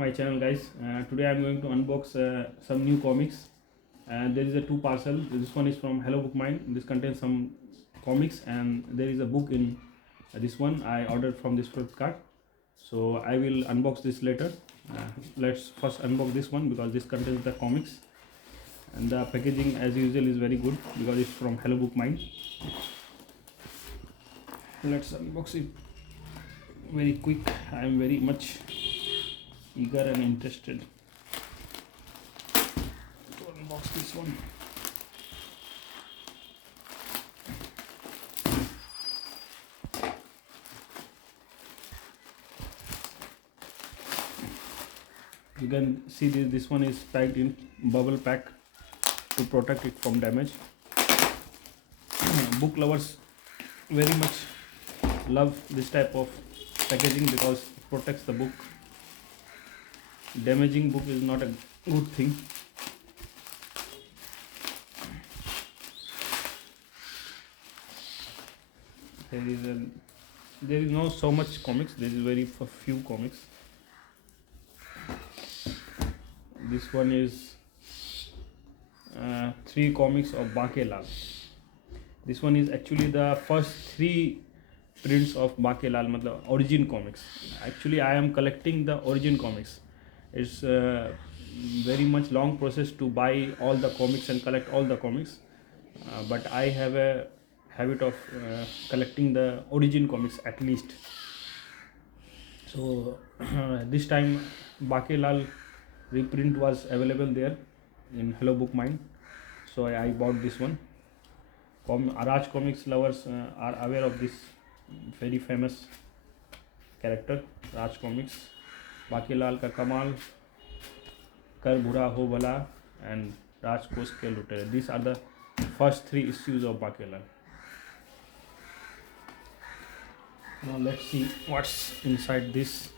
my channel, guys. Today I'm going to unbox some new comics. There is a two parcel. This one is from Hello Book Mind. This contains some comics, and there is a book in this one. I ordered from this Flipkart, so I will unbox this later. Let's first unbox this one because this contains the comics, and the packaging as usual is very good because it's from Hello Book Mind. Let's unbox it very quick. I am very much eager and interested to unbox this one. You can see this one is packed in bubble pack to protect it from damage. Book lovers very much love this type of packaging because it protects the book. Damaging book is not a good thing. There is no so much comics. There is very few comics. This one is 3 comics of Bake Lal. This one is actually the first 3 prints of Bake Lal, matlab origin comics. Actually, I am collecting the origin comics. It's very much long process to buy all the comics and collect all the comics, but I have a habit of collecting the origin comics at least. So this time Bake Lal reprint was available there in Hello Book Mind, so I bought this one. Raj Comics lovers are aware of this very famous character, Raj Comics. Bake Lal ka Kamal, Kar Bura Ho Bala, and Raj Kosh Ke Lutere. These are the first 3 issues of Bake Lal. Now let's see what's inside this.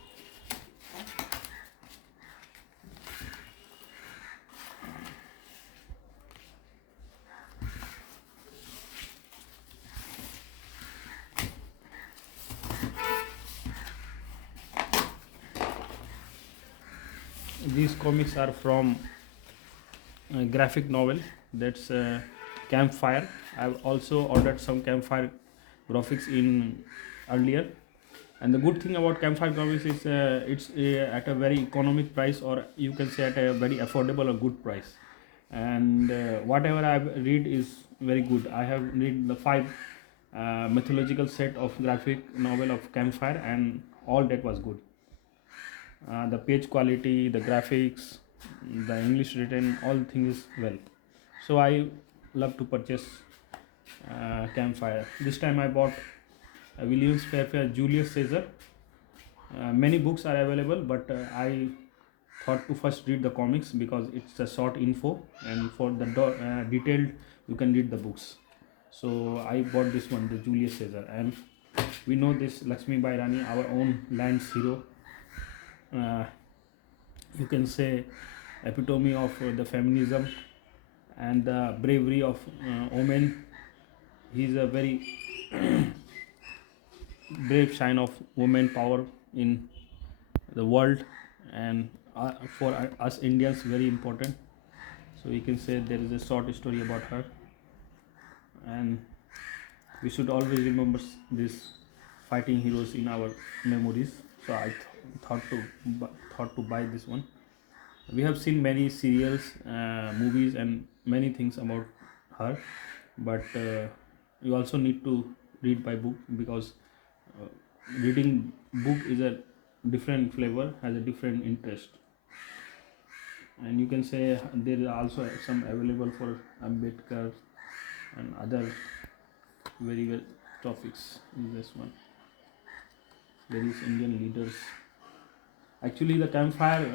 These comics are from a graphic novel, that's Campfire. I've also ordered some Campfire graphics in earlier, and the good thing about Campfire comics is it's at a very economic price, or you can say at a very affordable or good price. And whatever I read is very good. I have read the 5 mythological set of graphic novel of Campfire, and all that was good. The page quality, the graphics, the English written, all things well. So I love to purchase Campfire. This time I bought Williams Fairfair Julius Caesar. Many books are available, but I thought to first read the comics because it's a short info, and for the detailed you can read the books. So I bought this one, the Julius Caesar, and we know this Lakshmi Bai Rani, our own land's hero. You can say epitome of the feminism and the bravery of women. He is a very brave sign of women power in the world, and for us Indians very important. So you can say there is a short story about her, and we should always remember these fighting heroes in our memories. So I thought to buy this one. We have seen many serials, movies, and many things about her, but you also need to read by book because reading book is a different flavor, has a different interest. And you can say there is also some available for Ambedkar and other very well topics in this one. Various Indian leaders. Actually, the Campfire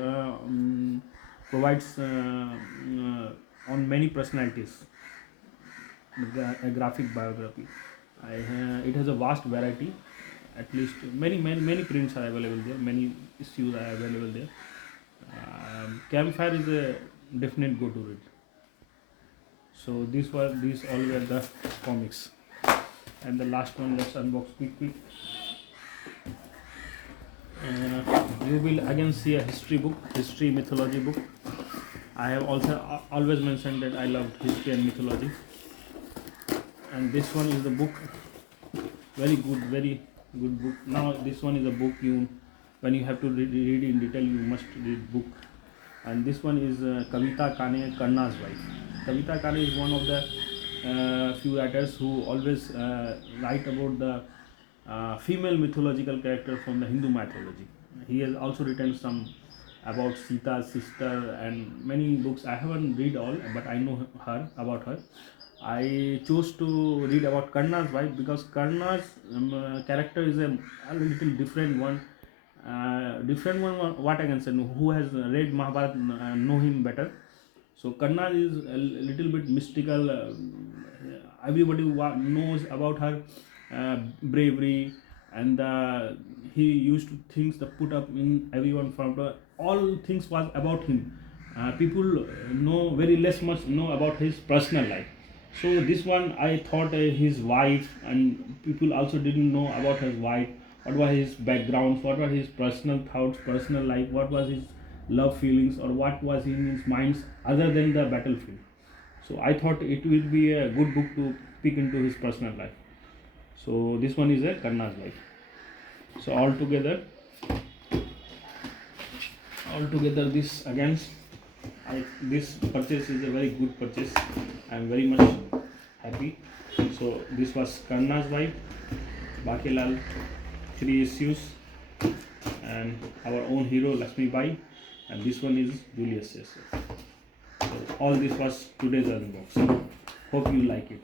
provides on many personalities a graphic biography. It has a vast variety. At least many prints are available there. Many issues are available there. Campfire is a definite go to read. So these all were the comics. And the last one, let's unbox quick. you will again see a history book, history mythology book. I have also always mentioned that I love history and mythology. And this one is the book, very good book. Now this one is a book you, when you have to read in detail, you must read book. And this one is Kavita Kane, Karna's wife. Kavita Kane is one of the few writers who always write about the female mythological character from the Hindu mythology. He has also written some about Sita's sister and many books. I haven't read all, but I know her, about her. I chose to read about Karna's wife because Karna's character is a little different one. What I can say, who has read Mahabharata know him better. So Karna is a little bit mystical. Everybody knows about her bravery, and he used to things that put up in everyone from all things was about him. People know very less much know about his personal life. So this one I thought his wife, and people also didn't know about his wife. What was his background? What were his personal thoughts, personal life? What was his love feelings, or what was in his minds other than the battlefield? So I thought it will be a good book to peek into his personal life. So this one is a Karna's life. So altogether this again, this purchase is a very good purchase. I am very much happy. So this was Karna's wife, Bakilal, 3 issues, and our own hero Lakshmi Bai, and this one is Julius Caesar. So all this was today's unboxing. Hope you like it.